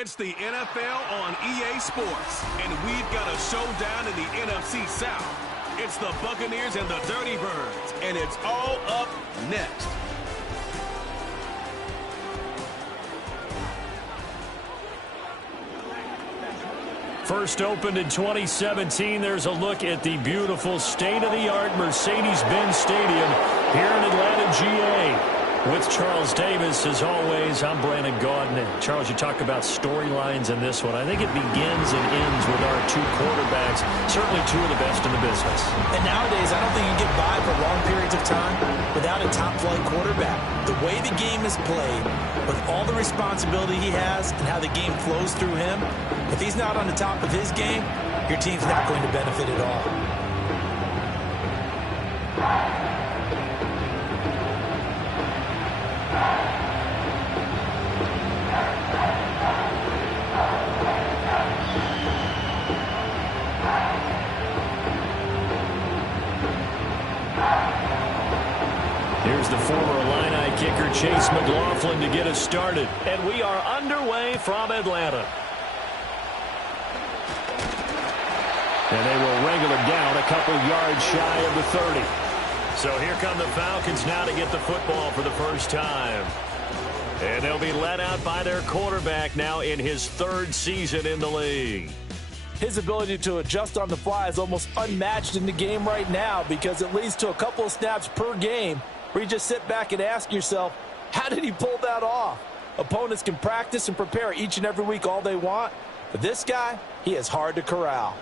It's the NFL on EA Sports, and we've got a showdown in the NFC South. It's the Buccaneers and the Dirty Birds, and it's all up next. First opened in 2017, there's a look at the beautiful state-of-the-art Mercedes-Benz Stadium here in Atlanta, GA. With Charles Davis, as always, I'm Brandon Gaudin. Charles, you talk about storylines in this one. I think it begins and ends with our two quarterbacks, certainly two of the best in the business. And nowadays, I don't think you can get by for long periods of time without a top-flight quarterback. The way the game is played, with all the responsibility he has and how the game flows through him, if he's not on the top of his game, your team's not going to benefit at all. Here's the former Illini kicker, Chase McLaughlin, to get us started. And we are underway from Atlanta. And they will wrangle it down a couple yards shy of the 30. So here come the Falcons now to get the football for the first time. And they'll be led out by their quarterback now in his third season in the league. His ability to adjust on the fly is almost unmatched in the game right now because it leads to a couple of snaps per game where you just sit back and ask yourself, how did he pull that off? Opponents can practice and prepare each and every week all they want, but this guy, he is hard to corral.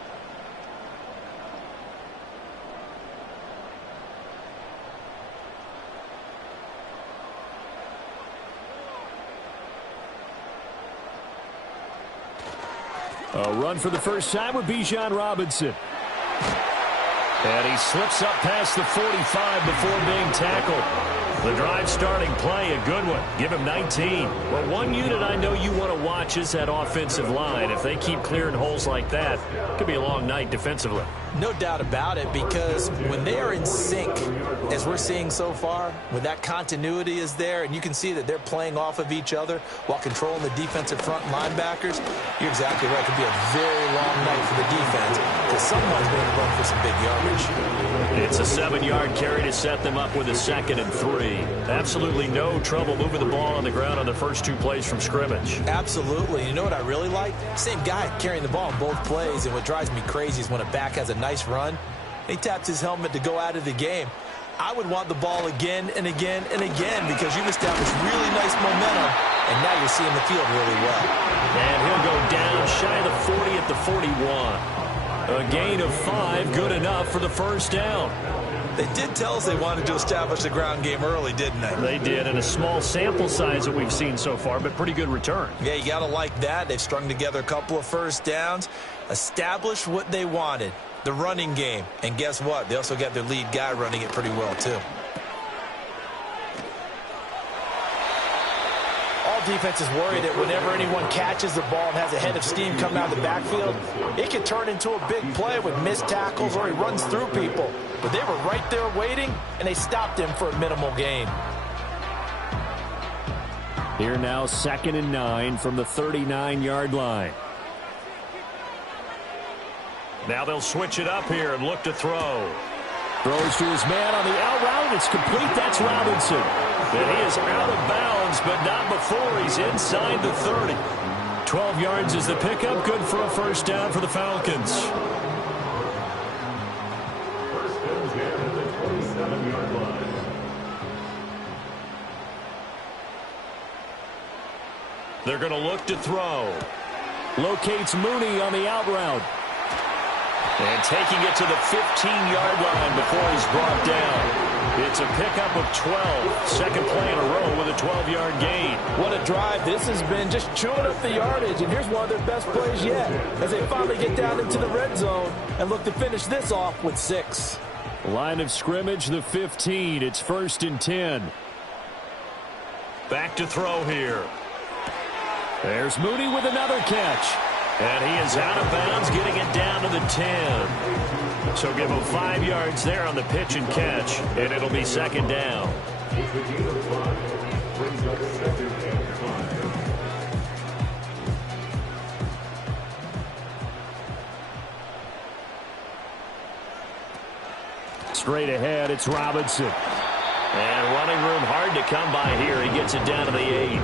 A run for the first time with Bijan Robinson. And he slips up past the 45 before being tackled. The drive starting play, a good one. Give him 19. Well, one unit I know you want to watch is that offensive line. If they keep clearing holes like that, it could be a long night defensively. No doubt about it, because when they are in sync, as we're seeing so far, when that continuity is there and you can see that they're playing off of each other while controlling the defensive front linebackers, you're exactly right. It could be a very long night for the defense because someone's going to run for some big yardage. It's a 7-yard carry to set them up with a 2nd and 3. Absolutely no trouble moving the ball on the ground on the first two plays from scrimmage. Absolutely. You know what I really like? Same guy carrying the ball in both plays, and what drives me crazy is when a back has a nice run, he taps his helmet to go out of the game. I would want the ball again and again and again because you've established really nice momentum, and now you're seeing the field really well. And he'll go down shy of the 40 at the 41. A gain of 5, good enough for the first down. They did tell us they wanted to establish the ground game early, didn't they? They did, and a small sample size that we've seen so far, but pretty good return. Yeah, you got to like that. They've strung together a couple of first downs, established what they wanted, the running game. And guess what? They also got their lead guy running it pretty well, too. Defense is worried that whenever anyone catches the ball and has a head of steam coming out of the backfield, it can turn into a big play with missed tackles or he runs through people. But they were right there waiting, and they stopped him for a minimal gain. Here now, 2nd and 9 from the 39-yard line. Now they'll switch it up here and look to throw. Throws to his man on the out route. It's complete. That's Robinson. And he is out of bounds, but not before he's inside the 30. 12 yards is the pickup. Good for a first down for the Falcons. They're going to look to throw. Locates Mooney on the out route. And taking it to the 15-yard line before he's brought down. It's a pickup of 12. Second play in a row with a 12-yard gain. What a drive. This has been just chewing up the yardage. And here's one of their best plays yet as they finally get down into the red zone and look to finish this off with 6. Line of scrimmage, the 15. It's 1st and 10. Back to throw here. There's Mooney with another catch. And he is out of bounds, getting it down to the 10. So give him 5 yards there on the pitch and catch, and it'll be 2nd down. straight ahead. It's Robinson. And running room hard to come by here. He gets it down to the 8.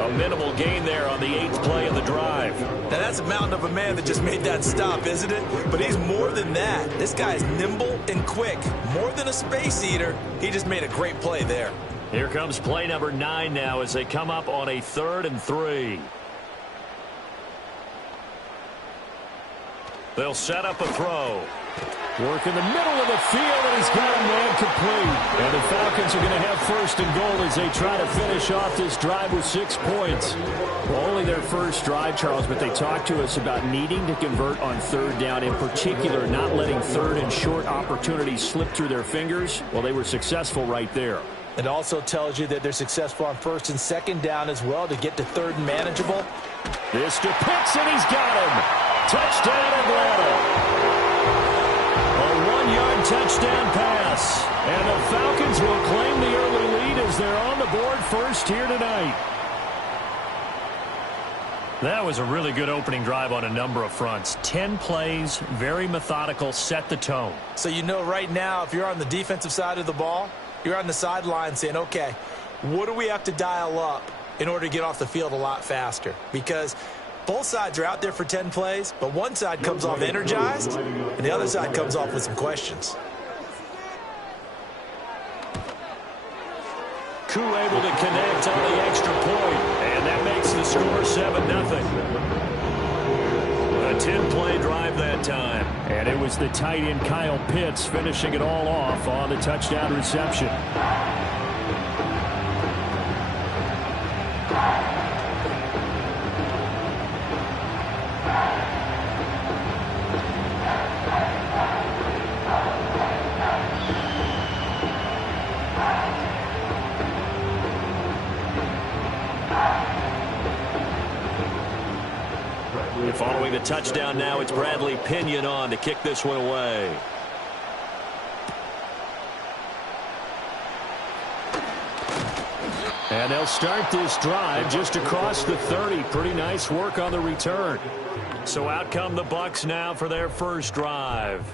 A minimal gain there on the 8th play of the drive. Now that's a mountain of a man that just made that stop, isn't it? But he's more than that. This guy is nimble and quick. More than a space eater. He just made a great play there. Here comes play number 9 now as they come up on a 3rd and 3. They'll set up a throw. Work in the middle of the field, and he's got a man complete. And the Falcons are going to have 1st and goal as they try to finish off this drive with 6 points. Well, only their first drive, Charles, but they talked to us about needing to convert on 3rd down, in particular not letting 3rd and short opportunities slip through their fingers. Well, they were successful right there. It also tells you that they're successful on 1st and 2nd down as well to get to 3rd and manageable. This to Pitts, and he's got him. Touchdown, Atlanta. A 1-yard touchdown pass. And the Falcons will claim the early lead as they're on the board first here tonight. That was a really good opening drive on a number of fronts. 10 plays, very methodical, set the tone. So you know right now, if you're on the defensive side of the ball, you're on the sideline saying, okay, what do we have to dial up in order to get off the field a lot faster? Because both sides are out there for 10 plays, but one side comes off energized, and the other side comes off with some questions. Koo able to connect on the extra point, and that makes the score 7-0. A 10-play drive that time, and it was the tight end Kyle Pitts finishing it all off on the touchdown reception. Following the touchdown now, it's Bradley Pinion on to kick this one away. And they'll start this drive just across the 30. Pretty nice work on the return. So out come the Bucs now for their first drive.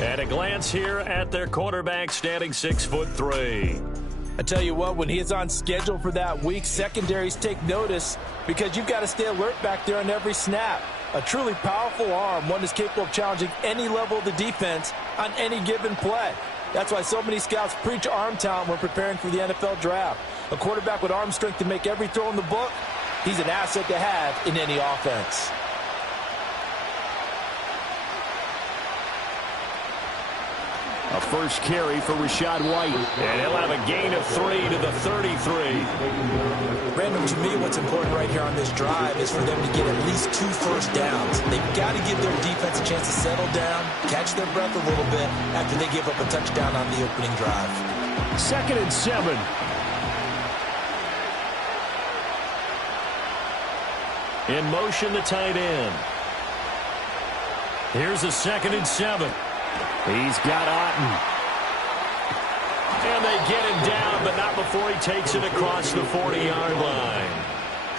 And a glance here at their quarterback, standing 6'3". I tell you what, when he is on schedule for that week, secondaries take notice because you've got to stay alert back there on every snap. A truly powerful arm, one that's capable of challenging any level of the defense on any given play. That's why so many scouts preach arm talent when preparing for the NFL draft. A quarterback with arm strength to make every throw in the book, he's an asset to have in any offense. A first carry for Rachaad White. And he'll have a gain of 3 to the 33. Brandon, to me, what's important right here on this drive is for them to get at least 2 first downs. They've got to give their defense a chance to settle down, catch their breath a little bit after they give up a touchdown on the opening drive. 2nd and 7. In motion, the tight end. Here's a 2nd and 7. He's got Otten. And they get him down, but not before he takes it across the 40-yard line.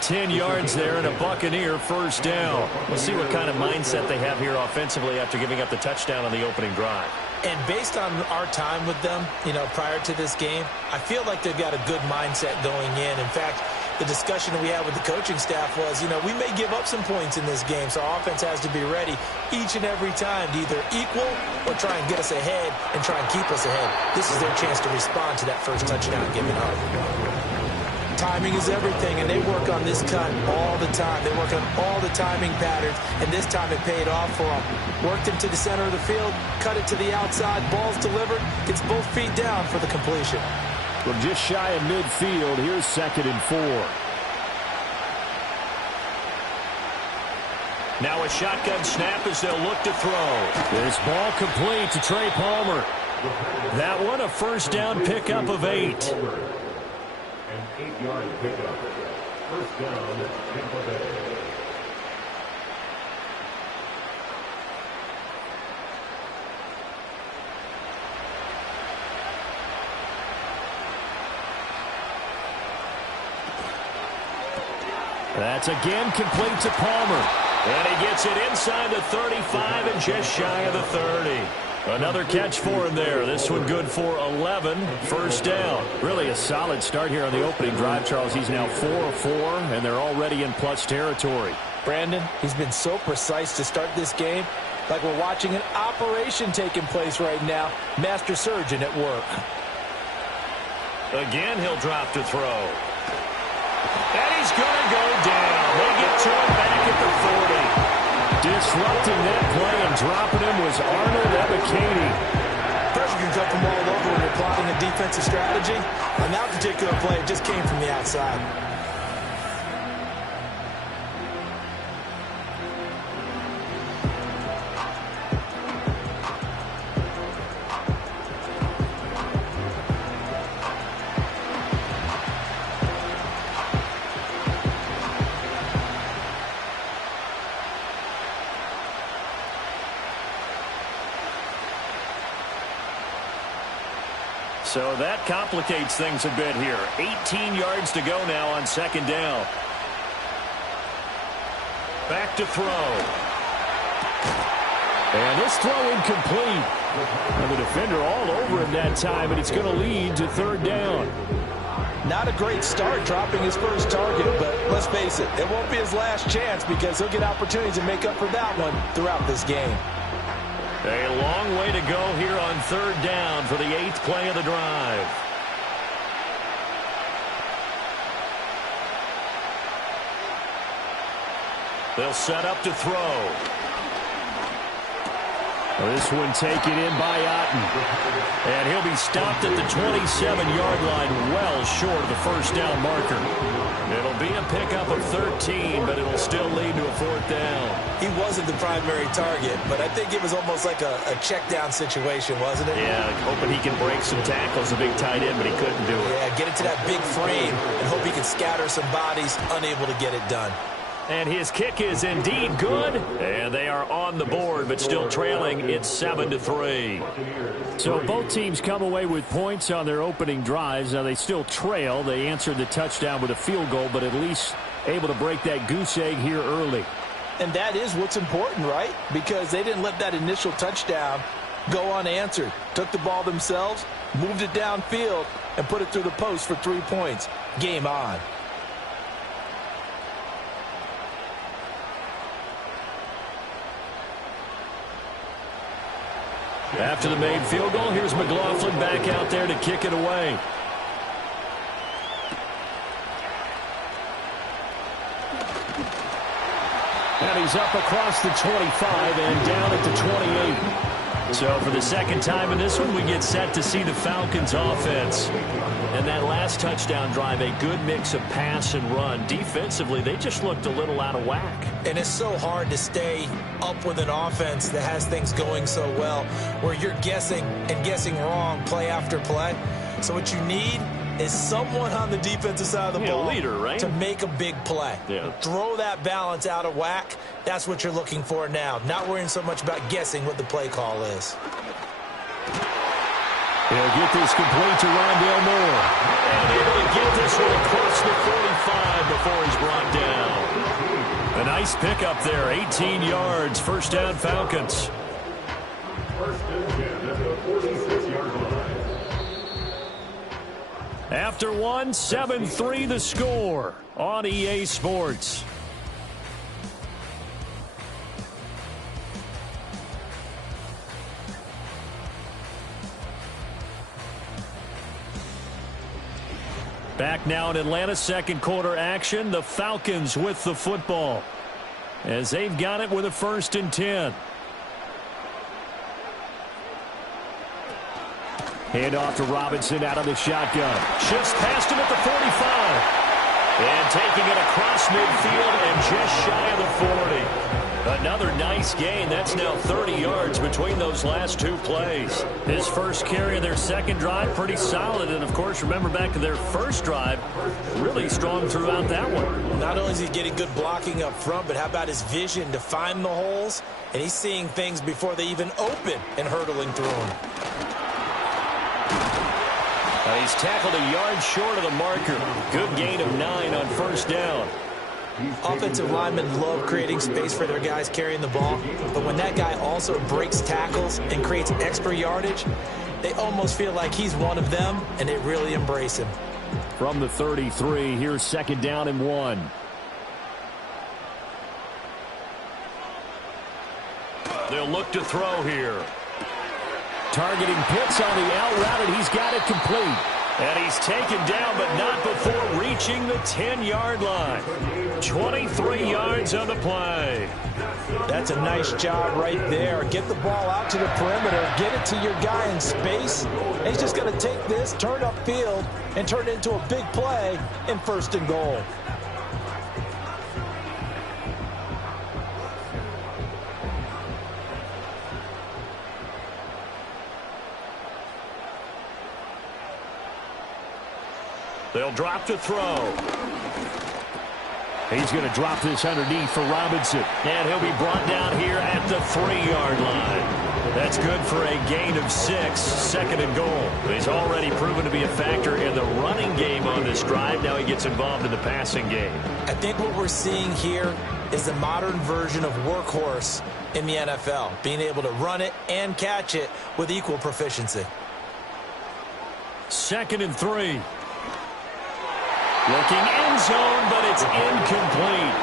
10 yards there and a Buccaneer first down. We'll see what kind of mindset they have here offensively after giving up the touchdown on the opening drive. And based on our time with them, prior to this game, I feel like they've got a good mindset going in. In fact, the discussion that we had with the coaching staff was, we may give up some points in this game, so our offense has to be ready each and every time to either equal or try and get us ahead and try and keep us ahead. This is their chance to respond to that first touchdown given up. Timing is everything, and they work on this cut all the time. They work on all the timing patterns, and this time it paid off for them. Worked him to the center of the field, cut it to the outside, ball's delivered, gets both feet down for the completion. Well, just shy of midfield, here's 2nd and 4. Now a shotgun snap as they'll look to throw. This ball complete to Trey Palmer. That one a first down pickup of 8. An 8-yard pickup. First down, Tampa Bay. That's again complete to Palmer. And he gets it inside the 35 and just shy of the 30. Another catch for him there. This one good for 11. First down. Really a solid start here on the opening drive, Charles. He's now 4 of 4, and they're already in plus territory. Brandon, he's been so precise to start this game, like we're watching an operation taking place right now. Master surgeon at work. Again, he'll drop to throw. And he's going to go down. They get to him back at the 40. Disrupting that play and dropping him was Arnold Buccaneers. Pressure can come from all over when you're plotting a defensive strategy. On that particular play, it just came from the outside. So that complicates things a bit here. 18 yards to go now on second down. Back to throw. And this throw incomplete. And the defender all over him that time, and it's going to lead to third down. Not a great start dropping his first target, but let's face it, it won't be his last chance because he'll get opportunities to make up for that one throughout this game. A long way to go here on third down for the 8th play of the drive. They'll set up to throw. This one taken in by Otten. And he'll be stopped at the 27-yard line, well short of the first down marker. It'll be a pickup of 13, but it'll still lead to a fourth down. He wasn't the primary target, but I think it was almost like a check down situation, wasn't it? Yeah, hoping he can break some tackles, a big tight end, but he couldn't do it. Yeah, get it to that big frame and hope he can scatter some bodies, unable to get it done. And his kick is indeed good. And they are on the board, but still trailing. It's 7-3. So both teams come away with points on their opening drives. Now they still trail. They answered the touchdown with a field goal, but at least able to break that goose egg here early. And that is what's important, right? Because they didn't let that initial touchdown go unanswered. Took the ball themselves, moved it downfield, and put it through the post for 3 points. Game on. After the made field goal, here's McLaughlin back out there to kick it away. And he's up across the 25 and down at the 28. So for the second time in this one, we get set to see the Falcons offense. And that last touchdown drive, a good mix of pass and run. Defensively, they just looked a little out of whack. And it's so hard to stay up with an offense that has things going so well, where you're guessing and guessing wrong play after play. So what you need is someone on the defensive side of the ball, leader, right? To make a big play. Yeah. Throw that balance out of whack. That's what you're looking for now. Not worrying so much about guessing what the play call is. He'll get this complete to Rondale Moore. And able to get this one across the 45 before he's brought down. A nice pickup there, 18 yards, first down Falcons. First and 10 at the 46-yard line. After one, 7-3 the score on EA Sports. Back now in Atlanta, second quarter action. The Falcons with the football as they've got it with a 1st and 10. Hand off to Robinson out of the shotgun. Shifts past him at the 45. And taking it across midfield and just shy of the 40. Another nice gain. That's now 30 yards between those last two plays. His first carry of their second drive, pretty solid. And, of course, remember back to their first drive, really strong throughout that one. Not only is he getting good blocking up front, but how about his vision to find the holes? And he's seeing things before they even open and hurtling through them. He's tackled a yard short of the marker. Good gain of 9 on first down. Offensive linemen love creating space for their guys carrying the ball, but when that guy also breaks tackles and creates extra yardage, they almost feel like he's one of them, and they really embrace him. From the 33, here's 2nd down and 1. They'll look to throw here. Targeting Pitts on the out route, and he's got it complete. And he's taken down, but not before reaching the 10-yard line. 23 yards on the play. That's a nice job right there. Get the ball out to the perimeter, get it to your guy in space. And he's just going to take this, turn upfield, and turn it into a big play in 1st and goal. They'll drop to throw. He's going to drop this underneath for Robinson. And he'll be brought down here at the 3-yard line. That's good for a gain of 6, 2nd and goal. He's already proven to be a factor in the running game on this drive. Now he gets involved in the passing game. I think what we're seeing here is the modern version of workhorse in the NFL, being able to run it and catch it with equal proficiency. 2nd and 3. Looking end zone, but it's incomplete.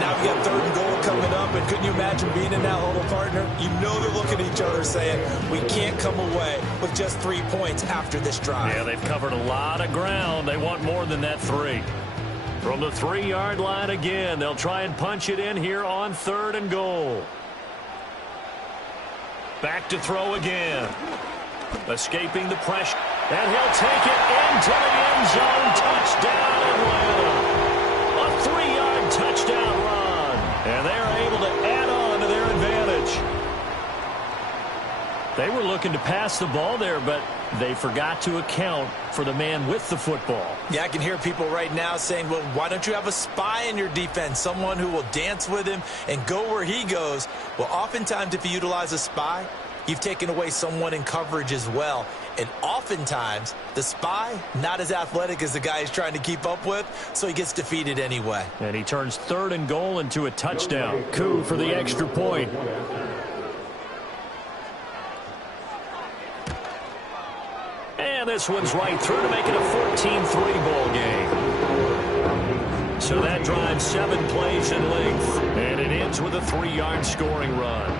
Now we got 3rd and goal coming up, and couldn't you imagine being in that huddle, partner? You know they're looking at each other saying, we can't come away with just 3 points after this drive. Yeah, they've covered a lot of ground. They want more than that 3. From the 3-yard line again, they'll try and punch it in here on 3rd and goal. Back to throw again. Escaping the pressure. And he'll take it into the end zone. Touchdown, Atlanta. A 3-yard touchdown run. And they're able to add on to their advantage. They were looking to pass the ball there, but they forgot to account for the man with the football. Yeah, I can hear people right now saying, well, why don't you have a spy in your defense, someone who will dance with him and go where he goes? Well, oftentimes if you utilize a spy, you've taken away someone in coverage as well. And oftentimes, the spy, not as athletic as the guy he's trying to keep up with, so he gets defeated anyway. And he turns 3rd and goal into a touchdown. Coup for the extra point. And this one's right through to make it a 14-3 ball game. So that drives 7 plays in length. And it ends with a 3-yard scoring run.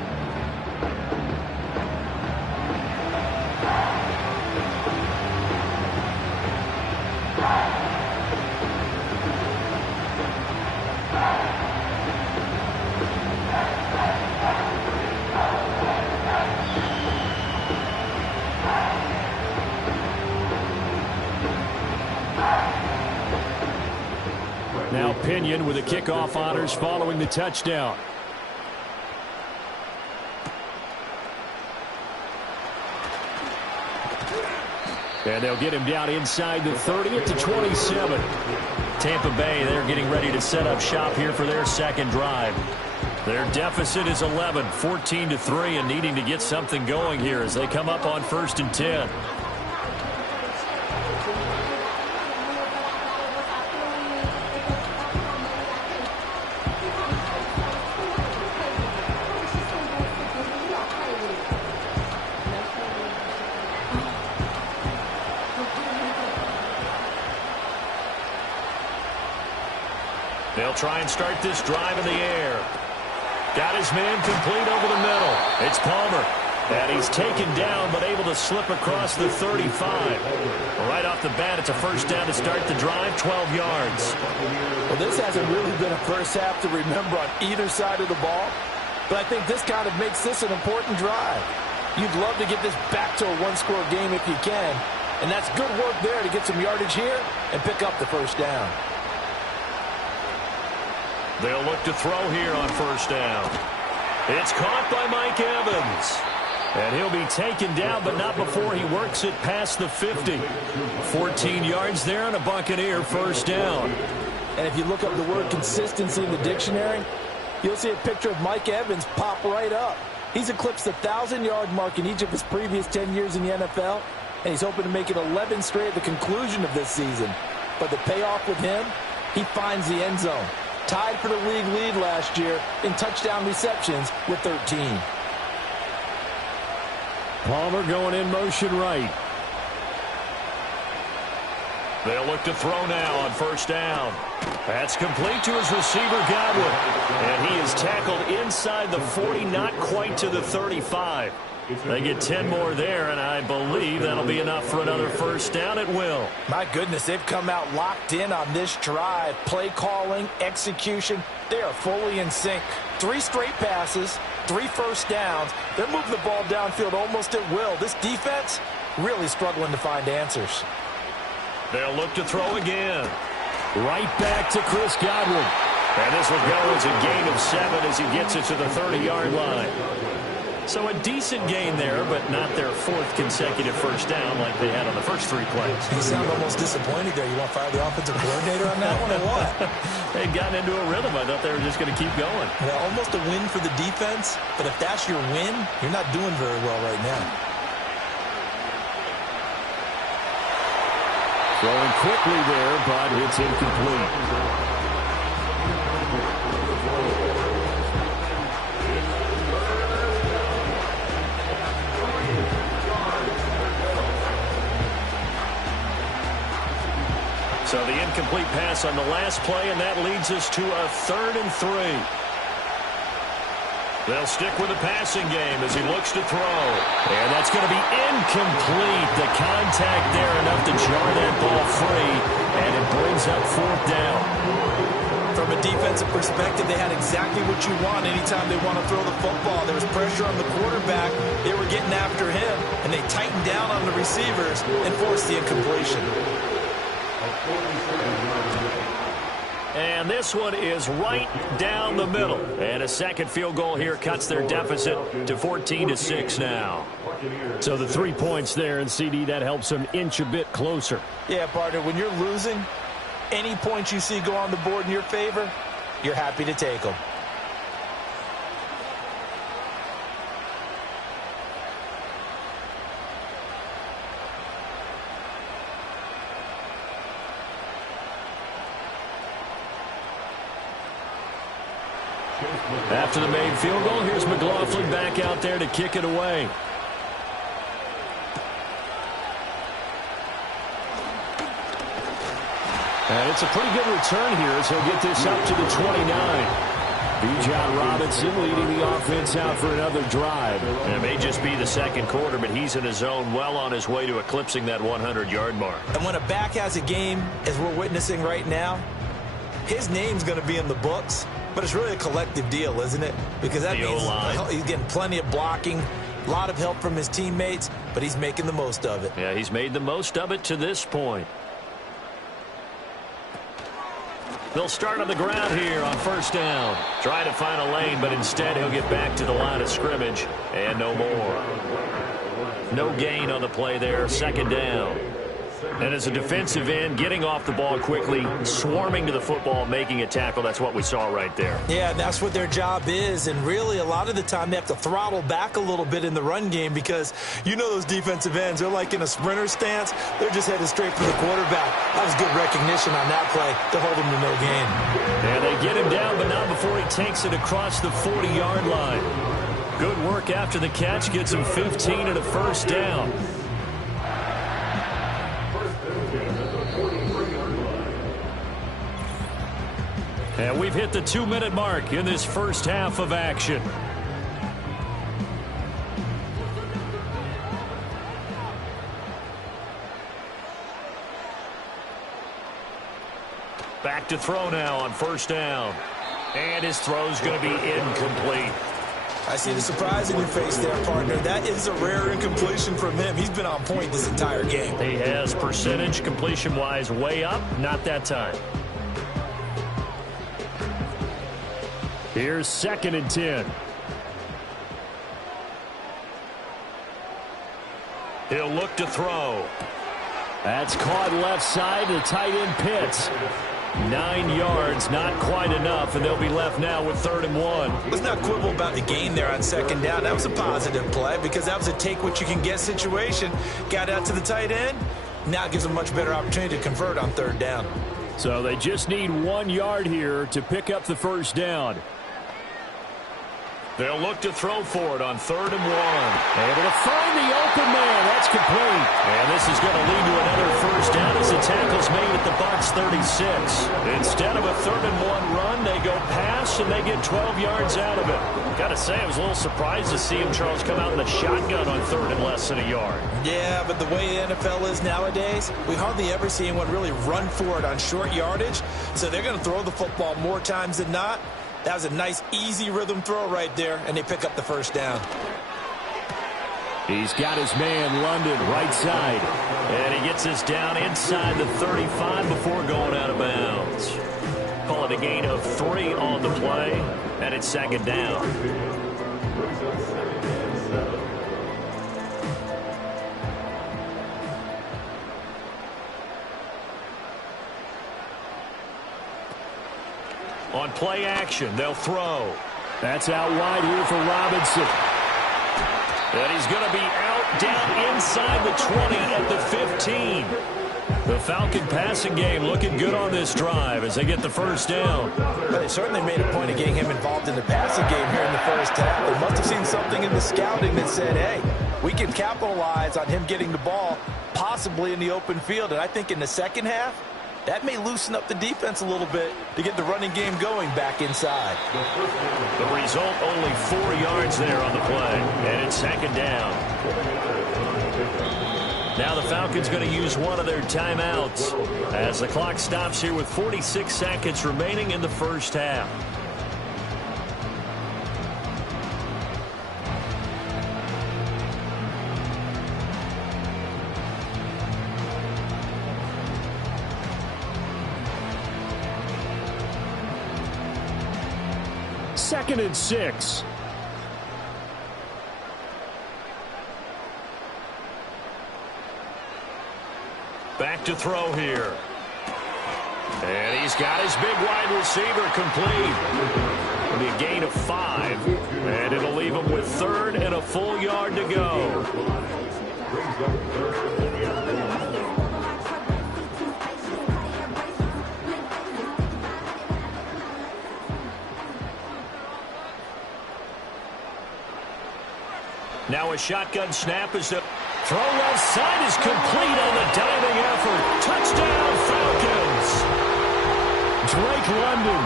Now Pinion with the kickoff honors following the touchdown. And they'll get him down inside the 30 at the 27. Tampa Bay, they're getting ready to set up shop here for their 2nd drive. Their deficit is 11, 14-3, and needing to get something going here as they come up on 1st and 10. They'll try and start this drive in the air. Got his man complete over the middle. It's Palmer. And he's taken down, but able to slip across the 35. Right off the bat, it's a 1st down to start the drive, 12 yards. Well, this hasn't really been a first half to remember on either side of the ball. But I think this kind of makes this an important drive. You'd love to get this back to a 1-score game if you can. And that's good work there to get some yardage here and pick up the 1st down. They'll look to throw here on 1st down. It's caught by Mike Evans. And he'll be taken down, but not before he works it past the 50. 14 yards there and a Buccaneer 1st down. And if you look up the word consistency in the dictionary, you'll see a picture of Mike Evans pop right up. He's eclipsed the 1,000-yard mark in each of his previous 10 years in the NFL, and he's hoping to make it 11 straight at the conclusion of this season. But the payoff with him, he finds the end zone. tied for the league lead last year in touchdown receptions with 13. Palmer going in motion right. They'll look to throw now on first down. That's complete to his receiver, Godwin. And he is tackled inside the 40, not quite to the 35. They get 10 more there, and I believe that'll be enough for another first down. It will. My goodness, they've come out locked in on this drive. Play calling, execution, they are fully in sync. 3 straight passes, 3 first downs. They're moving the ball downfield almost at will. This defense really struggling to find answers. They'll look to throw again. Right back to Chris Godwin. And this will go as a gain of 7 as he gets it to the 30-yard line. So a decent gain there, but not their 4th consecutive first down like they had on the first 3 plays. You sound almost disappointed there. You want to fire the offensive coordinator on that one or what? They'd gotten into a rhythm. I thought they were just going to keep going. Well, almost a win for the defense, but if that's your win, you're not doing very well right now. Throwing quickly there, but it's incomplete. So the incomplete pass on the last play, and that leads us to a 3rd and 3. They'll stick with the passing game as he looks to throw. And that's going to be incomplete. The contact there enough to jar that ball free, and it brings up 4th down. From a defensive perspective, they had exactly what you want anytime they want to throw the football. There was pressure on the quarterback. They were getting after him, and they tightened down on the receivers and forced the incompletion. And this one is right down the middle. And a second field goal here cuts their deficit to 14-6 now. So the 3 points there, and CD, that helps them inch a bit closer. Yeah, partner, when you're losing, any points you see go on the board in your favor, you're happy to take them. After the made field goal, here's McLaughlin back out there to kick it away. And it's a pretty good return here as he'll get this up to the 29. Bijan Robinson leading the offense out for another drive. And it may just be the second quarter, but he's in his zone, well on his way to eclipsing that 100-yard mark. And when a back has a game, as we're witnessing right now, his name's going to be in the books. But it's really a collective deal, isn't it? Because that means he's getting plenty of blocking, a lot of help from his teammates, but he's making the most of it. Yeah, he's made the most of it to this point. They'll start on the ground here on first down. Try to find a lane, but instead he'll get back to the line of scrimmage, and no more. No gain on the play there, 2nd down. And as a defensive end, getting off the ball quickly, swarming to the football, making a tackle, that's what we saw right there. Yeah, that's what their job is. And really, a lot of the time, they have to throttle back a little bit in the run game because you know those defensive ends, they're like in a sprinter stance. They're just headed straight for the quarterback. That was good recognition on that play to hold him to no gain. Yeah, they get him down, but not before he takes it across the 40-yard line. Good work after the catch, gets him 15 and a first down. And we've hit the 2-minute mark in this first half of action. Back to throw now on first down. And his throw's going to be incomplete. I see the surprise in your face there, partner. That is a rare incompletion from him. He's been on point this entire game. He has percentage completion-wise way up. Not that time. Here's 2nd and 10. He'll look to throw. That's caught left side to tight end Pitts. 9 yards, not quite enough, and they'll be left now with 3rd and 1. Let's not quibble about the gain there on 2nd down. That was a positive play because that was a take-what-you-can-get situation. Got out to the tight end. Now it gives them a much better opportunity to convert on 3rd down. So they just need 1 yard here to pick up the first down. They'll look to throw for it on 3rd and 1. Able to find the open man. That's complete. And this is going to lead to another first down as the tackle's made at the Bucs 36. Instead of a 3rd and 1 run, they go pass, and they get 12 yards out of it. Got to say, I was a little surprised to see him, Charles, come out in the shotgun on 3rd and less than a yard. Yeah, but the way the NFL is nowadays, we hardly ever see anyone really run for it on short yardage. So they're going to throw the football more times than not. That was a nice, easy rhythm throw right there, and they pick up the first down. He's got his man, London, right side. And he gets this down inside the 35 before going out of bounds. Call it a gain of 3 on the play, and it's 2nd down. On play action, they'll throw. That's out wide here for Robinson. And he's going to be out down inside the 20 at the 15. The Falcon passing game looking good on this drive as they get the first down. Well, they certainly made a point of getting him involved in the passing game here in the first half. They must have seen something in the scouting that said, hey, we can capitalize on him getting the ball possibly in the open field. And I think in the second half, that may loosen up the defense a little bit to get the running game going back inside. The result, only 4 yards there on the play, and it's 2nd down. Now the Falcons going to use one of their timeouts as the clock stops here with 46 seconds remaining in the first half. Second and 6. Back to throw here. And he's got his big wide receiver complete. It'll be a gain of 5. And it'll leave him with 3rd and a full yard to go. Now a shotgun snap as the throw left side is complete on the diving effort. Touchdown, Falcons! Drake London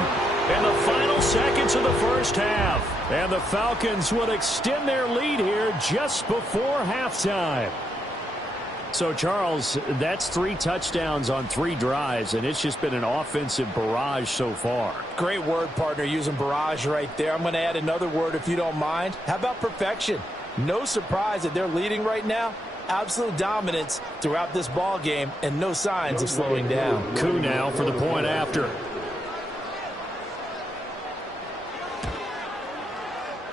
in the final seconds of the first half. And the Falcons will extend their lead here just before halftime. So, Charles, that's 3 touchdowns on 3 drives, and it's just been an offensive barrage so far. Great word, partner, using barrage right there. I'm going to add another word if you don't mind. How about perfection? No surprise that they're leading right now. Absolute dominance throughout this ball game and no signs of slowing down. Coup now for the point after.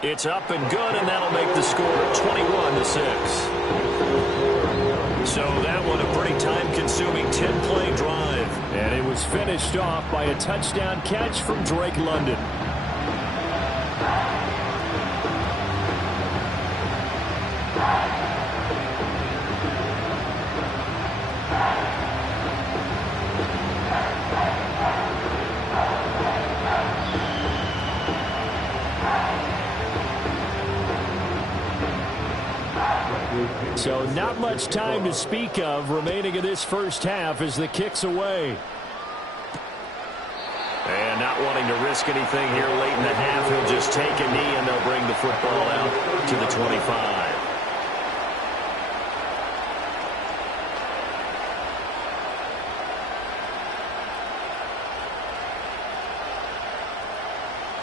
It's up and good, and that'll make the score 21-6. So that one a pretty time-consuming 10-play drive. And it was finished off by a touchdown catch from Drake London. So not much time to speak of remaining in this first half as the kick's away. And not wanting to risk anything here late in the half, he'll just take a knee and they'll bring the football out to the 25.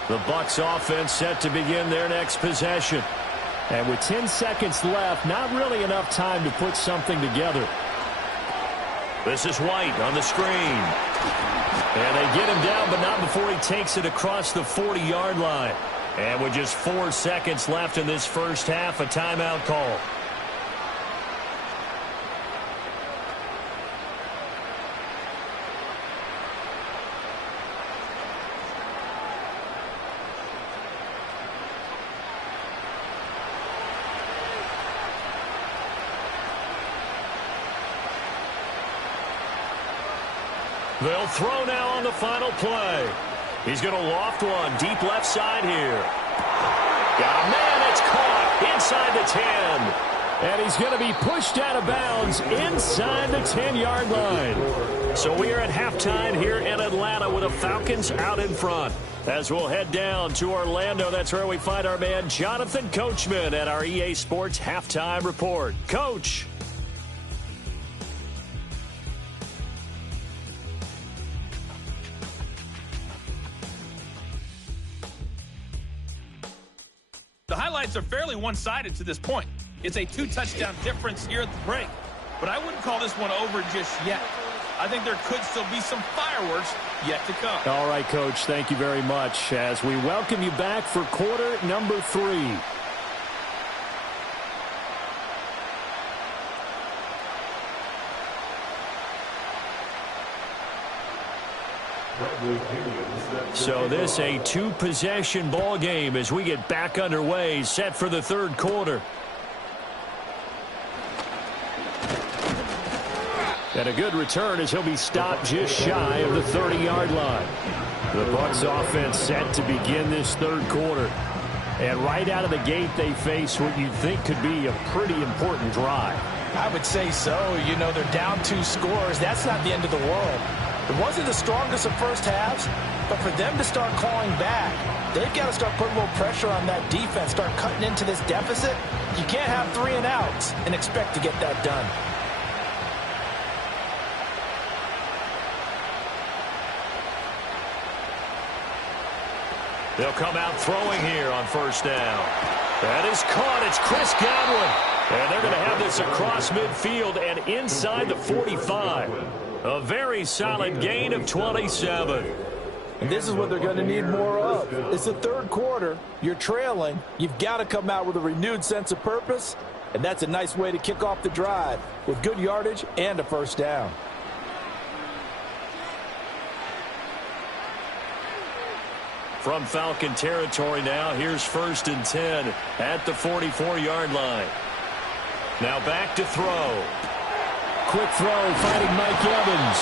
The Bucs offense set to begin their next possession. And with 10 seconds left, not really enough time to put something together. This is White on the screen. And they get him down, but not before he takes it across the 40-yard line. And with just 4 seconds left in this first half, a timeout call. They'll throw now on the final play. He's going to loft one deep left side here. Got a man, it's caught inside the 10. And he's going to be pushed out of bounds inside the 10-yard line. So we are at halftime here in Atlanta with the Falcons out in front. As we'll head down to Orlando, that's where we find our man Jonathan Coachman at our EA Sports Halftime Report. Coach. The highlights are fairly one-sided to this point. It's a 2-touchdown difference here at the break. But I wouldn't call this one over just yet. I think there could still be some fireworks yet to come. All right, Coach, thank you very much as we welcome you back for quarter number 3. So this a 2-possession ball game as we get back underway, set for the third quarter. And a good return as he'll be stopped just shy of the 30-yard line. The Bucs offense set to begin this third quarter. And right out of the gate, they face what you'd think could be a pretty important drive. I would say so. You know, they're down 2 scores. That's not the end of the world. It wasn't the strongest of first halves, but for them to start clawing back, they've got to start putting a little pressure on that defense, start cutting into this deficit. You can't have 3 and outs and expect to get that done. They'll come out throwing here on first down. That is caught. It's Chris Godwin. And they're going to have this across midfield and inside the 45. A very solid gain of 27. And this is what they're going to need more of. It's the third quarter. You're trailing. You've got to come out with a renewed sense of purpose. And that's a nice way to kick off the drive with good yardage and a first down. From Falcon territory now, here's 1st and 10 at the 44-yard line. Now back to throw. Quick throw, finding Mike Evans.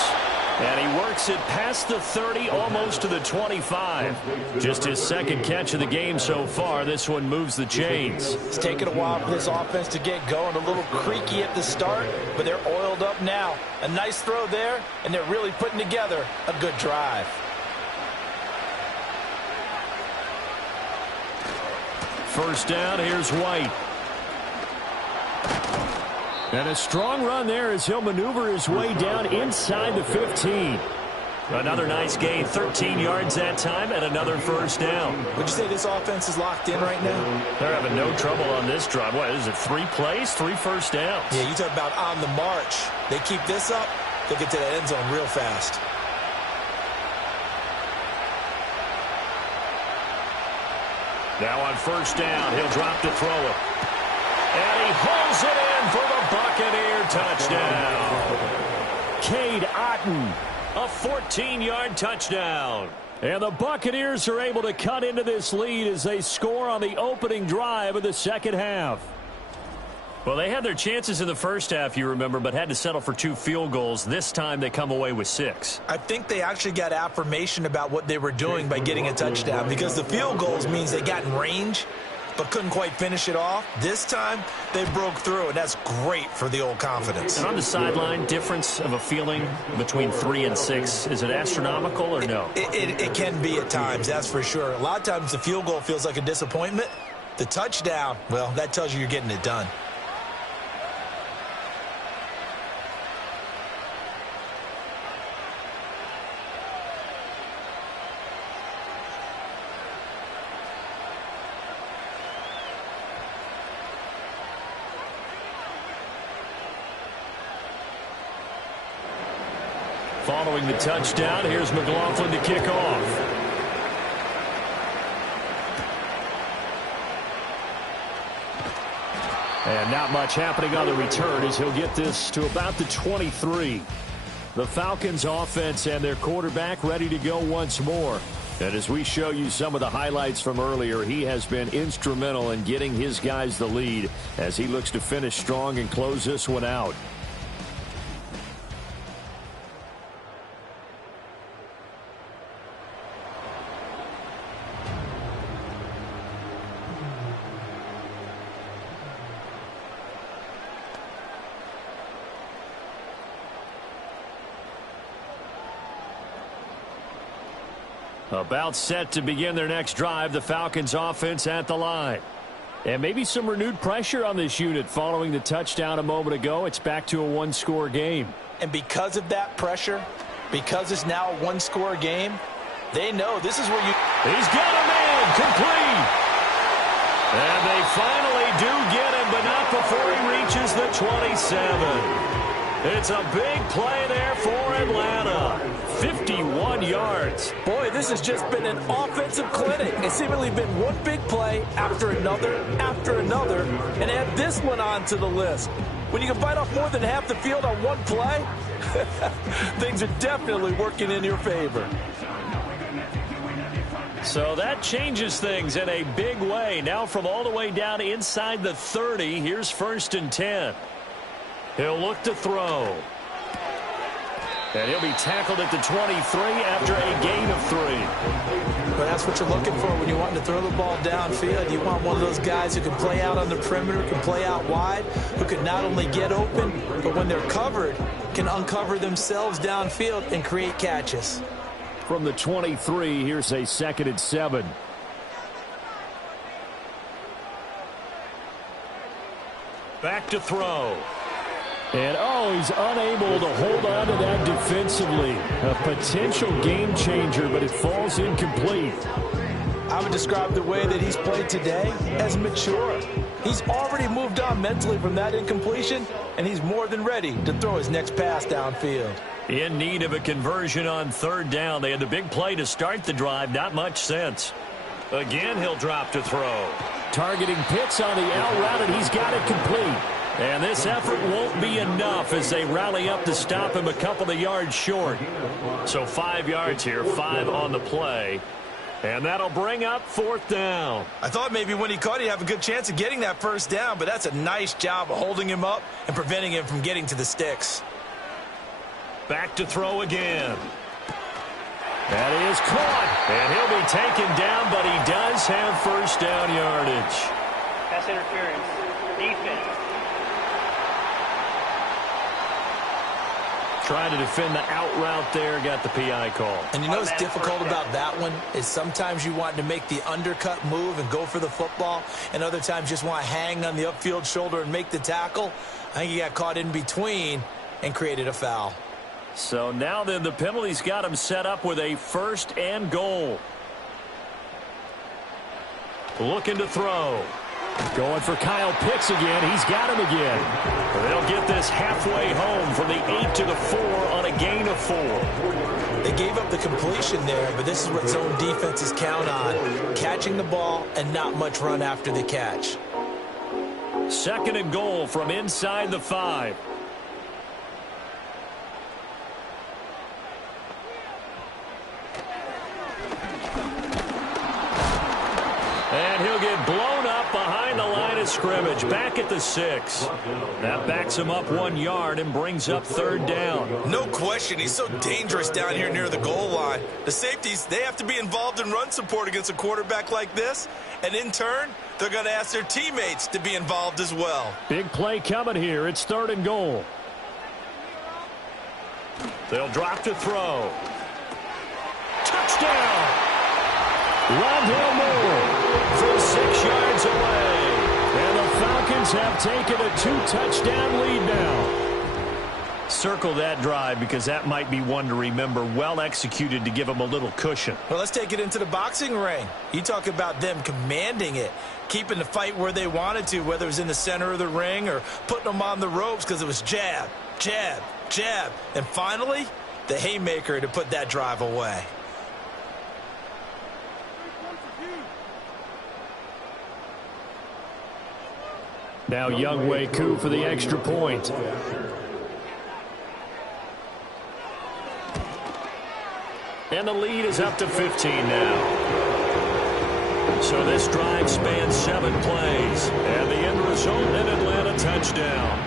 And he works it past the 30, almost to the 25. Just his second catch of the game so far. This one moves the chains. It's taken a while for this offense to get going. A little creaky at the start, but they're oiled up now. A nice throw there, and they're really putting together a good drive. First down, here's White. And a strong run there as he'll maneuver his way down inside the 15. Another nice gain, 13 yards that time, and another first down. Would you say this offense is locked in right now? They're having no trouble on this drive. What is it, 3 plays, 3 first downs? Yeah, you talk about on the march. They keep this up, they'll get to that end zone real fast. Now on first down, he'll drop to throw it. And he holds it in for the Buccaneer touchdown. Cade Otton, a 14-yard touchdown. And the Buccaneers are able to cut into this lead as they score on the opening drive of the second half. Well, they had their chances in the first half, you remember, but had to settle for 2 field goals. This time they come away with 6. I think they actually got affirmation about what they were doing by getting a touchdown, because the field goals means they got in range but couldn't quite finish it off. This time they broke through, and that's great for the old confidence. And on the sideline, difference of a feeling between 3 and 6, is it astronomical or no? It can be at times, that's for sure. A lot of times the field goal feels like a disappointment. The touchdown, well, that tells you you're getting it done. Following the touchdown, here's McLaughlin to kick off. And not much happening on the return as he'll get this to about the 23. The Falcons offense and their quarterback ready to go once more. And as we show you some of the highlights from earlier, he has been instrumental in getting his guys the lead as he looks to finish strong and close this one out. About set to begin their next drive, the Falcons offense at the line. And maybe some renewed pressure on this unit following the touchdown a moment ago. It's back to a one-score game. And because of that pressure, because it's now a one-score game, they know this is where you... He's got a man, complete. And they finally do get him, but not before he reaches the 27. It's a big play there for Atlanta. 51 yards. Boy, this has just been an offensive clinic. It's seemingly been one big play after another, and add this one onto the list. When you can bite off more than half the field on one play, things are definitely working in your favor. So that changes things in a big way. Now from all the way down inside the 30, here's 1st and 10. He'll look to throw. And he'll be tackled at the 23 after a gain of 3. But that's what you're looking for when you want to throw the ball downfield. You want one of those guys who can play out on the perimeter, can play out wide, who can not only get open, but when they're covered, can uncover themselves downfield and create catches. From the 23, here's a 2nd and 7. Back to throw. And, he's unable to hold on to that defensively. A potential game changer, but it falls incomplete. I would describe the way that he's played today as mature. He's already moved on mentally from that incompletion, and he's more than ready to throw his next pass downfield. In need of a conversion on 3rd down. They had the big play to start the drive. Not much sense. Again, he'll drop to throw. Targeting Pitts on the out route, and he's got it complete. And this effort won't be enough as they rally up to stop him a couple of yards short. So 5 yards here, 5 on the play. And that'll bring up 4th down. I thought maybe when he caught, he'd have a good chance of getting that 1st down, but that's a nice job of holding him up and preventing him from getting to the sticks. Back to throw again. That is caught. And he'll be taken down, but he does have 1st down yardage. Pass interference. Defense. Trying to defend the out route there, got the PI call. And you know what's difficult about that one is sometimes you want to make the undercut move and go for the football, and other times just want to hang on the upfield shoulder and make the tackle. I think he got caught in between and created a foul. So now then the penalty's got him set up with a 1st and goal. Looking to throw. Going for Kyle Pitts again. He's got him again. They'll get this halfway home from the 8 to the 4 on a gain of 4. They gave up the completion there, but this is what zone defenses count on. Catching the ball and not much run after the catch. 2nd and goal from inside the 5. And he'll get blown up behind the line of scrimmage. Back at the 6. That backs him up 1 yard and brings up 3rd down. No question. He's so dangerous down here near the goal line. The safeties, they have to be involved in run support against a quarterback like this. And in turn, they're going to ask their teammates to be involved as well. Big play coming here. It's 3rd and goal. They'll drop to throw. Touchdown! Rondale Moore from 6 yards away. And the Falcons have taken a 2-touchdown lead now. Circle that drive because that might be one to remember. Well executed to give them a little cushion. Well, let's take it into the boxing ring. You talk about them commanding it, keeping the fight where they wanted to, whether it was in the center of the ring or putting them on the ropes because it was jab, jab, jab. And finally, the haymaker to put that drive away. Now Young Wk5 for the extra point. And the lead is up to 15 now. So this drive spans 7 plays. And the end result, an Atlanta touchdown.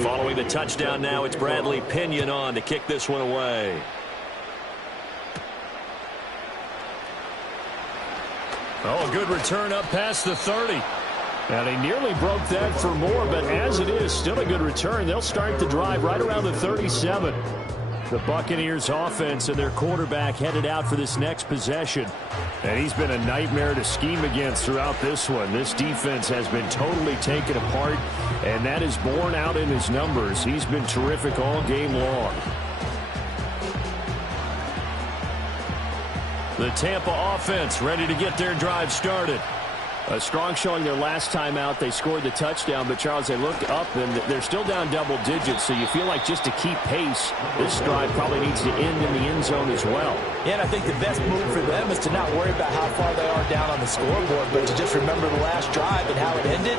Following the touchdown now, it's Bradley Pinion on to kick this one away. Oh, a good return up past the 30. And he nearly broke that for more, but as it is, still a good return. They'll start the drive right around the 37. The Buccaneers offense and their quarterback headed out for this next possession. And he's been a nightmare to scheme against throughout this one. This defense has been totally taken apart, and that is borne out in his numbers. He's been terrific all game long. The Tampa offense ready to get their drive started. A strong showing their last time out. They scored the touchdown, but, Charles, they look up, and they're still down double digits, so you feel like just to keep pace, this drive probably needs to end in the end zone as well. Yeah, and I think the best move for them is to not worry about how far they are down on the scoreboard, but to just remember the last drive and how it ended.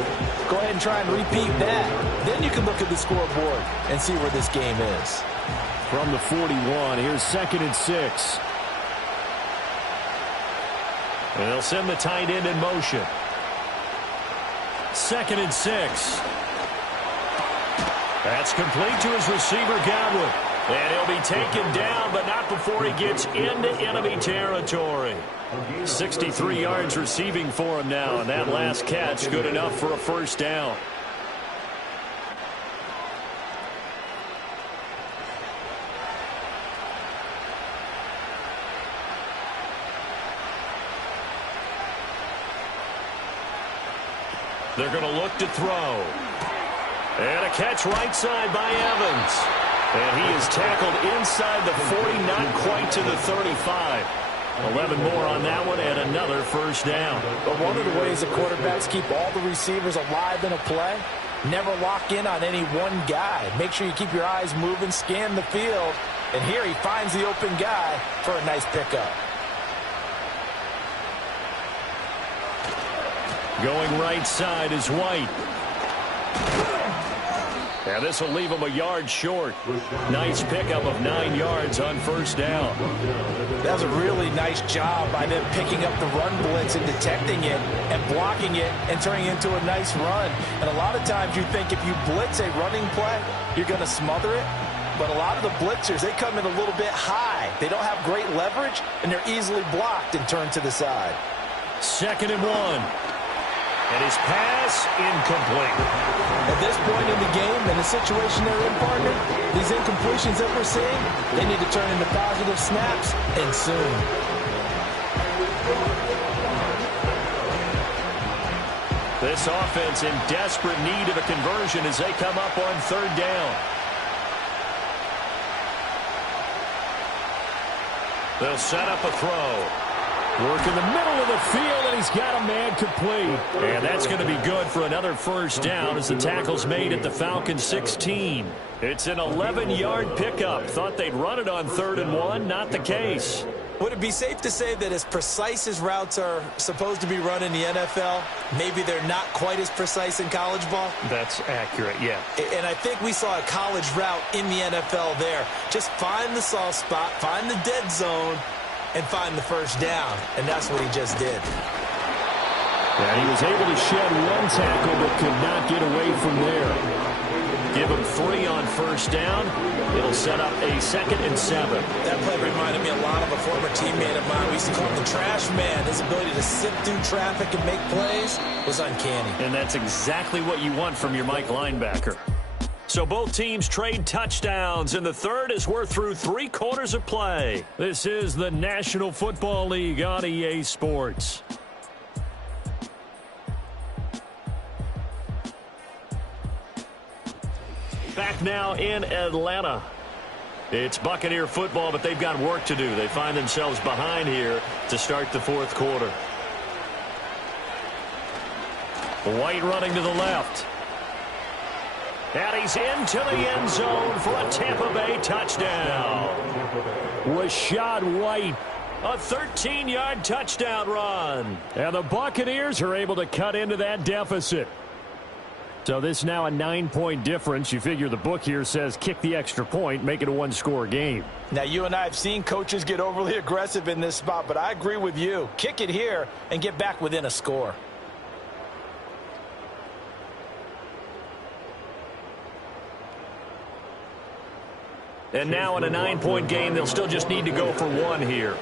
Go ahead and try and repeat that. Then you can look at the scoreboard and see where this game is. From the 41, here's 2nd and 6. And they'll send the tight end in motion. 2nd and 6. That's complete to his receiver, Godwin. And he'll be taken down, but not before he gets into enemy territory. 63 yards receiving for him now, and that last catch good enough for a first down. They're going to look to throw. And a catch right side by Evans. And he is tackled inside the 40, not quite to the 35. 11 more on that one and another first down. But one of the ways that quarterbacks keep all the receivers alive in a play, never lock in on any one guy. Make sure you keep your eyes moving, scan the field. And here he finds the open guy for a nice pickup. Going right side is White. And this will leave him a yard short. Nice pickup of 9 yards on first down. That was a really nice job by them picking up the run blitz and detecting it and blocking it and turning it into a nice run. And a lot of times you think if you blitz a running play, you're going to smother it. But a lot of the blitzers, they come in a little bit high. They don't have great leverage, and they're easily blocked and turned to the side. 2nd and 1. And his pass incomplete. At this point in the game, in the situation they're in, partner, these incompletions that we're seeing, they need to turn into positive snaps, and soon. This offense in desperate need of a conversion as they come up on 3rd down. They'll set up a throw. Work in the middle of the field, and he's got a man complete. And that's going to be good for another first down as the tackle's made at the Falcons 16. It's an 11-yard pickup. Thought they'd run it on 3rd and 1. Not the case. Would it be safe to say that as precise as routes are supposed to be run in the NFL, maybe they're not quite as precise in college ball? That's accurate, yeah. And I think we saw a college route in the NFL there. Just find the soft spot, find the dead zone, and find the first down. And that's what he just did. Yeah, he was able to shed one tackle but could not get away from there. Give him 3 on first down. It'll set up a 2nd and 7. That play reminded me a lot of a former teammate of mine. We used to call him the trash man. His ability to sift through traffic and make plays was uncanny. And that's exactly what you want from your Mike linebacker. So both teams trade touchdowns, and the third as we're through 3 quarters of play. This is the National Football League on EA Sports. Back now in Atlanta. It's Buccaneer football, but they've got work to do. They find themselves behind here to start the 4th quarter. White running to the left. And he's into the end zone for a Tampa Bay touchdown. Rashad White, a 13-yard touchdown run. And the Buccaneers are able to cut into that deficit. So this is now a 9-point difference. You figure the book here says kick the extra point, make it a 1-score game. Now, you and I have seen coaches get overly aggressive in this spot, but I agree with you. Kick it here and get back within a score. And now in a 9-point game, they'll still just need to go for 1 here.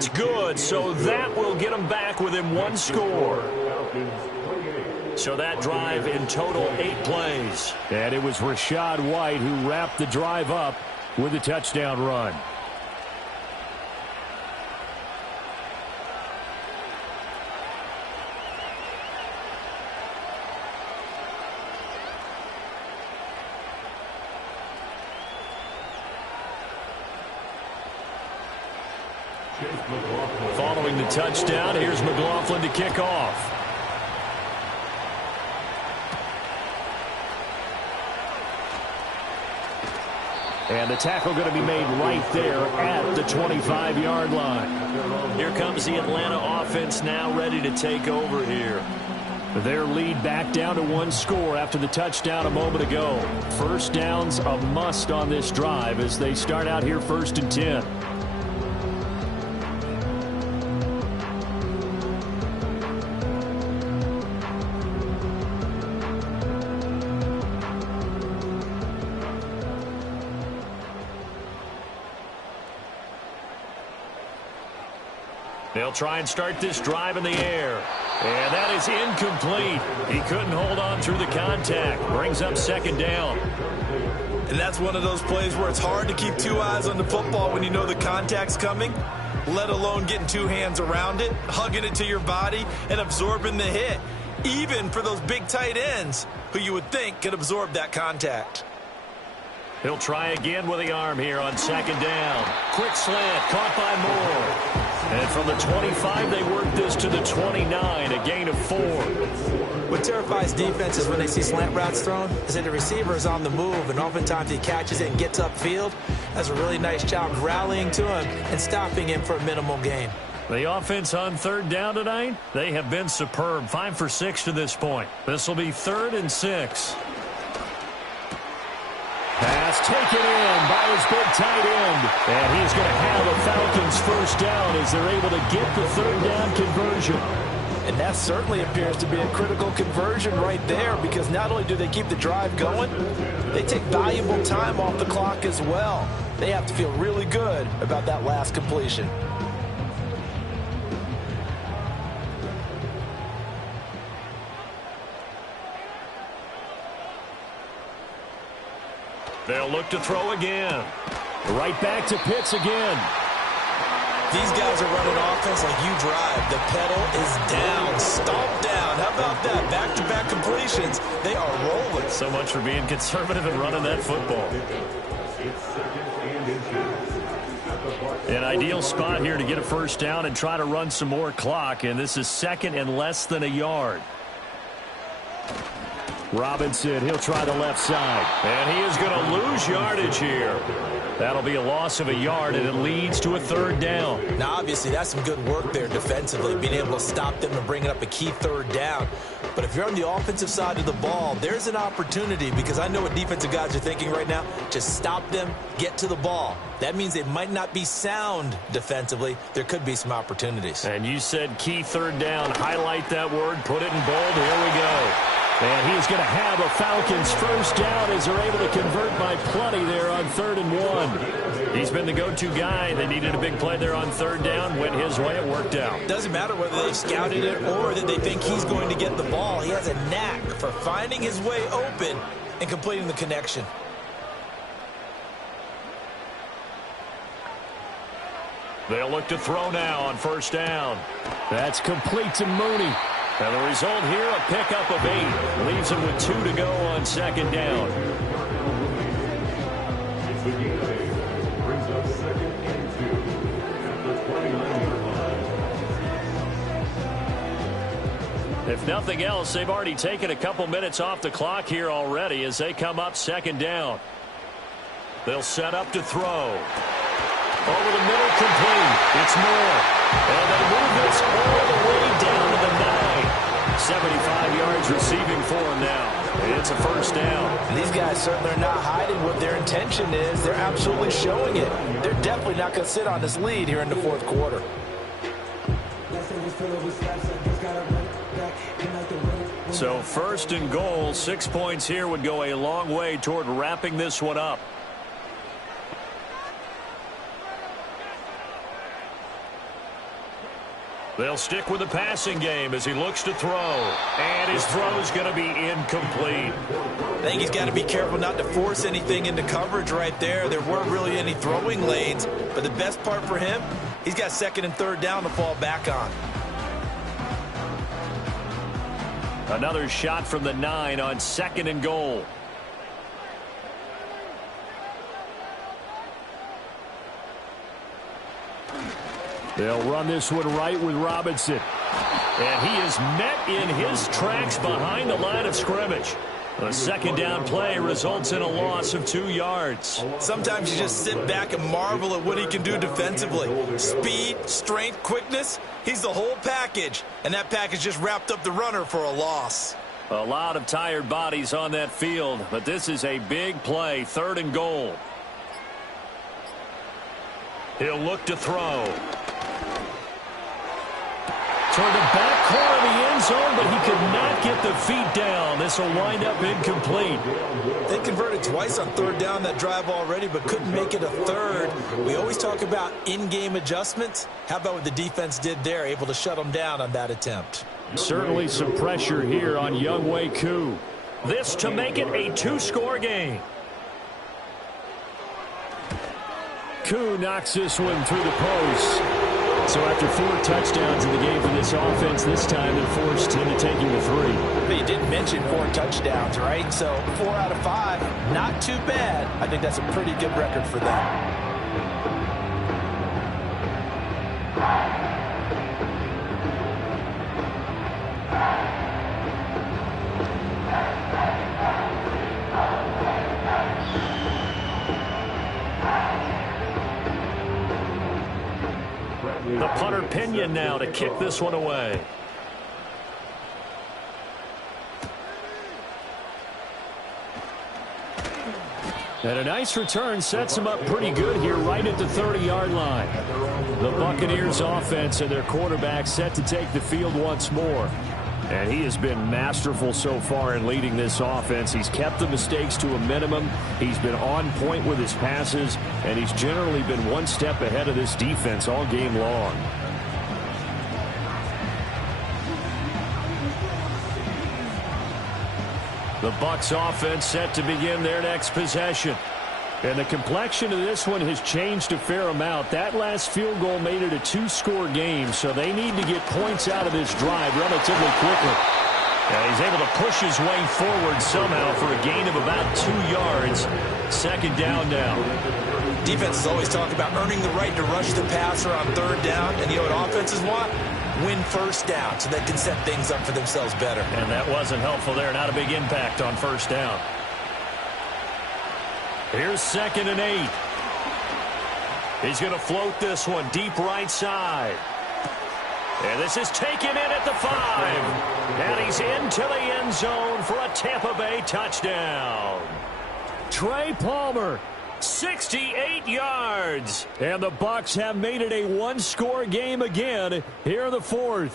It's good, so that will get them back within one score. So that drive in total 8 plays. And it was Rachaad White who wrapped the drive up with a touchdown run. Following the touchdown, here's McLaughlin to kick off. And the tackle going to be made right there at the 25-yard line. Here comes the Atlanta offense now ready to take over here. Their lead back down to 1 score after the touchdown a moment ago. First down's a must on this drive as they start out here 1st and 10. They'll try and start this drive in the air. And that is incomplete. He couldn't hold on through the contact. Brings up 2nd down. And that's one of those plays where it's hard to keep 2 eyes on the football when you know the contact's coming, let alone getting 2 hands around it, hugging it to your body, and absorbing the hit, even for those big tight ends who you would think could absorb that contact. He'll try again with the arm here on 2nd down. Quick slant, caught by Moore. And from the 25, they work this to the 29, a gain of 4. What terrifies defenses when they see slant routes thrown is that the receiver is on the move, and oftentimes he catches it and gets upfield. Does a really nice job rallying to him and stopping him for a minimal gain. The offense on 3rd down tonight, they have been superb. 5 for 6 to this point. This will be 3rd and 6. Pass taken in by his big tight end. And he's going to have a Falcons 1st down as they're able to get the 3rd down conversion. And that certainly appears to be a critical conversion right there, because not only do they keep the drive going, they take valuable time off the clock as well. They have to feel really good about that last completion. They'll look to throw again. Right back to Pitts again. These guys are running offense like you drive. The pedal is down, stomped down. How about that? Back-to-back completions. They are rolling. So much for being conservative and running that football. An ideal spot here to get a 1st down and try to run some more clock. And this is 2nd and less than a yard. Robinson, he'll try the left side. And he is going to lose yardage here. That'll be a loss of a yard, and it leads to a 3rd down. Now, obviously, that's some good work there defensively, being able to stop them and bringing up a key 3rd down. But if you're on the offensive side of the ball, there's an opportunity, because I know what defensive guys are thinking right now. Just stop them, get to the ball. That means they might not be sound defensively. There could be some opportunities. And you said key 3rd down. Highlight that word. Put it in bold. Here we go. And he's going to have a Falcons 1st down as they're able to convert by plenty there on 3rd and 1. He's been the go-to guy. They needed a big play there on 3rd down. Went his way. It worked out. Doesn't matter whether they've scouted it or that they think he's going to get the ball. He has a knack for finding his way open and completing the connection. They'll look to throw now on 1st down. That's complete to Mooney. And the result here, a pickup of 8. Leaves him with 2 to go on 2nd down. Brings up 2nd and 2 at the 29-yard line. If nothing else, they've already taken a couple minutes off the clock here already as they come up 2nd down. They'll set up to throw. Over the middle, complete. It's Moore. And they move this all the way down to the 9. 75 yards receiving for him now. It's a 1st down. And these guys certainly are not hiding what their intention is. They're absolutely showing it. They're definitely not going to sit on this lead here in the 4th quarter. So 1st and goal, 6 points here would go a long way toward wrapping this one up. They'll stick with the passing game as he looks to throw. And his throw is going to be incomplete. I think he's got to be careful not to force anything into coverage right there. There weren't really any throwing lanes, but the best part for him, he's got second and third down to fall back on. Another shot from the 9 on 2nd and goal. They'll run this one right with Robinson. And he is met in his tracks behind the line of scrimmage. A second down play results in a loss of 2 yards. Sometimes you just sit back and marvel at what he can do defensively. Speed, strength, quickness, he's the whole package. And that package just wrapped up the runner for a loss. A lot of tired bodies on that field, but this is a big play, 3rd and goal. He'll look to throw. Toward the back corner of the end zone, but he could not get the feet down. This will wind up incomplete. They converted twice on 3rd down that drive already, but couldn't make it a 3rd. We always talk about in-game adjustments. How about what the defense did there, able to shut them down on that attempt? Certainly some pressure here on Young Wk5. This to make it a 2-score game. Koo knocks this one through the post. So after 4 touchdowns in the game for this offense, this time they're forced into taking the 3. But you did mention 4 touchdowns, right? So 4 out of 5, not too bad. I think that's a pretty good record for them. The punter Pinion now to kick this one away. And a nice return sets him up pretty good here right at the 30-yard line. The Buccaneers offense and their quarterback set to take the field once more. And he has been masterful so far in leading this offense. He's kept the mistakes to a minimum. He's been on point with his passes, and he's generally been one step ahead of this defense all game long. The Bucs offense set to begin their next possession. And the complexion of this one has changed a fair amount. That last field goal made it a 2-score game, so they need to get points out of this drive relatively quickly. And he's able to push his way forward somehow for a gain of about 2 yards. 2nd down now. Defenses always talk about earning the right to rush the passer on 3rd down, and you know what offenses want? Win 1st down so they can set things up for themselves better. And that wasn't helpful there. Not a big impact on 1st down. Here's 2nd and 8. He's going to float this one deep right side. And this is taken in at the 5. And he's into the end zone for a Tampa Bay touchdown. Trey Palmer, 68 yards. And the Bucs have made it a 1-score game again here in the 4th.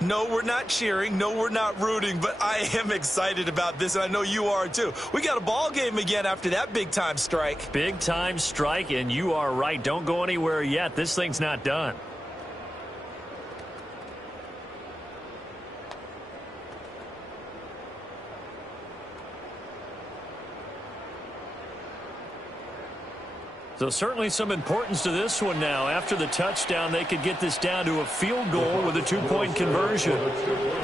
No, we're not cheering. No, we're not rooting. But I am excited about this, and I know you are too. We got a ball game again after that big-time strike. Big-time strike, and you are right. Don't go anywhere yet. This thing's not done. So certainly some importance to this one now. After the touchdown, they could get this down to a field goal with a 2-point conversion.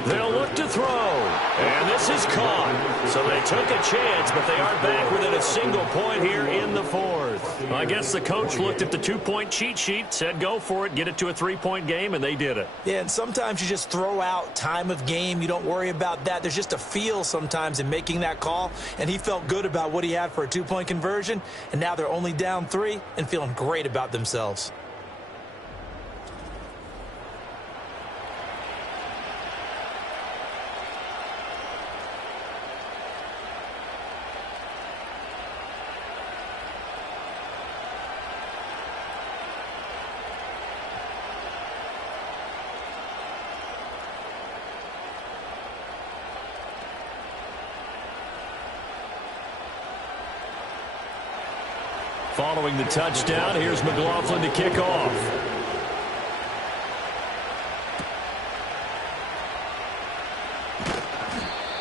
They'll look to throw. And this is caught. So they took a chance, but they are back within a single point here in the 4th. I guess the coach looked at the 2-point cheat sheet, said go for it, get it to a 3-point game, and they did it. Yeah, and sometimes you just throw out time of game. You don't worry about that. There's just a feel sometimes in making that call, and he felt good about what he had for a 2-point conversion, and now they're only down 3 and feeling great about themselves. Following the touchdown, here's McLaughlin to kick off.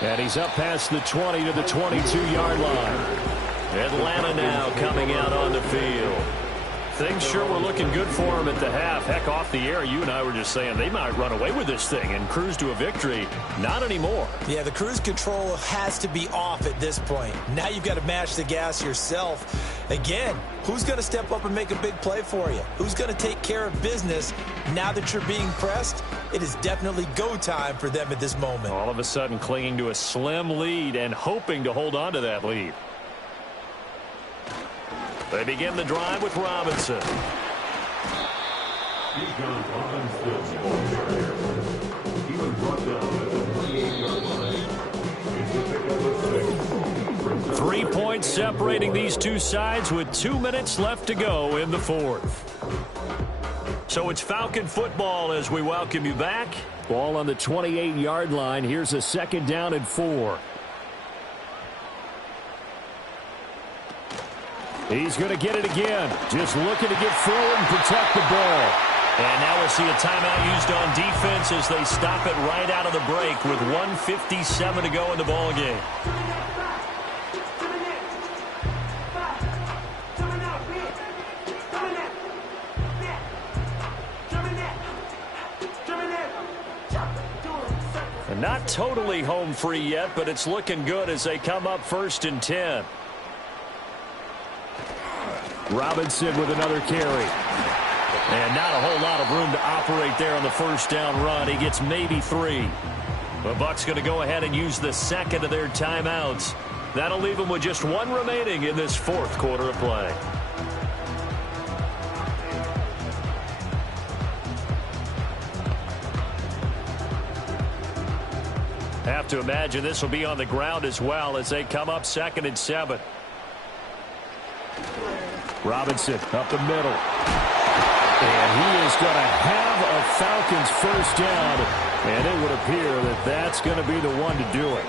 And he's up past the 20 to the 22-yard line. Atlanta now coming out on the field. Things sure were looking good for him at the half. Heck, off the air, you and I were just saying they might run away with this thing and cruise to a victory. Not anymore. Yeah, the cruise control has to be off at this point. Now you've got to mash the gas yourself. Again, who's going to step up and make a big play for you? Who's going to take care of business now that you're being pressed? It is definitely go time for them at this moment. All of a sudden clinging to a slim lead and hoping to hold on to that lead. They begin the drive with Robinson. He's gone on still. He was brought down at the 28-yard line. It's a pickup of 6. 3 points separating these two sides with 2 minutes left to go in the fourth. So it's Falcon football as we welcome you back. Ball on the 28-yard line. Here's a 2nd down and 4. He's going to get it again. Just looking to get forward and protect the ball. And now we'll see a timeout used on defense as they stop it right out of the break with 1:57 to go in the ball game. And not totally home free yet, but it's looking good as they come up 1st and 10. Robinson with another carry. And not a whole lot of room to operate there on the 1st down run. He gets maybe 3. The Bucs going to go ahead and use the 2nd of their timeouts. That'll leave them with just 1 remaining in this 4th quarter of play. Have to imagine this will be on the ground as well as they come up 2nd and 7. Robinson up the middle. And he is going to have a Falcons 1st down. And it would appear that that's going to be the one to do it.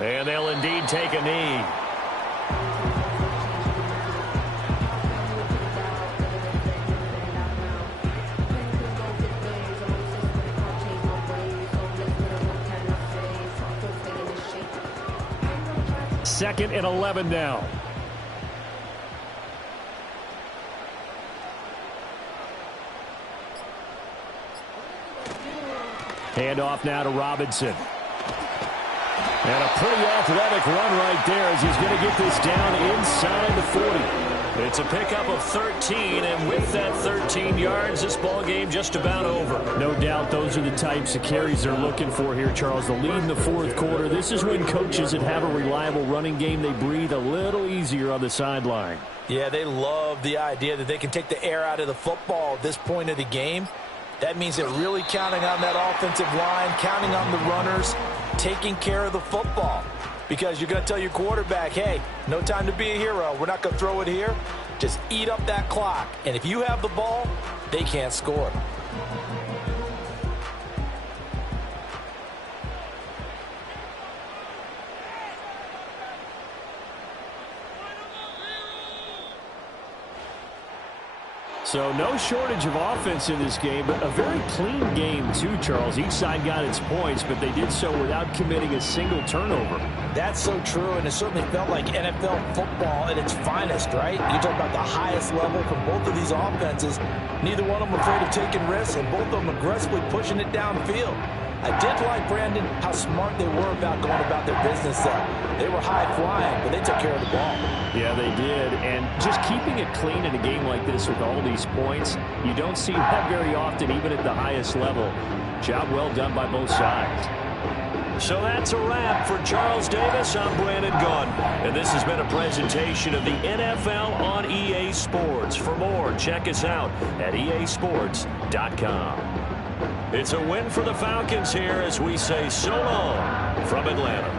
And they'll indeed take a knee. Second and 11 now. Handoff now to Robinson. And a pretty athletic run right there as he's going to get this down inside the 40. It's a pickup of 13, and with that 13 yards, this ball game just about over. No doubt those are the types of carries they're looking for here, Charles. The lead in the 4th quarter. This is when coaches that have a reliable running game, they breathe a little easier on the sideline. Yeah, they love the idea that they can take the air out of the football at this point of the game. That means they're really counting on that offensive line, counting on the runners, taking care of the football. Because you're going to tell your quarterback, hey, no time to be a hero. We're not going to throw it here. Just eat up that clock. And if you have the ball, they can't score. So no shortage of offense in this game, but a very clean game too, Charles. Each side got its points, but they did so without committing a single turnover. That's so true, and it certainly felt like NFL football at its finest, right? You talk about the highest level from both of these offenses. Neither one of them afraid of taking risks, and both of them aggressively pushing it downfield. I did like, Brandon, how smart they were about going about their business there. They were high-flying, but they took care of the ball. Yeah, they did, and just keeping it clean in a game like this with all these points, you don't see that very often, even at the highest level. Job well done by both sides. So that's a wrap for Charles Davis. I'm Brandon Gunn, and this has been a presentation of the NFL on EA Sports. For more, check us out at easports.com. It's a win for the Falcons here as we say so long from Atlanta.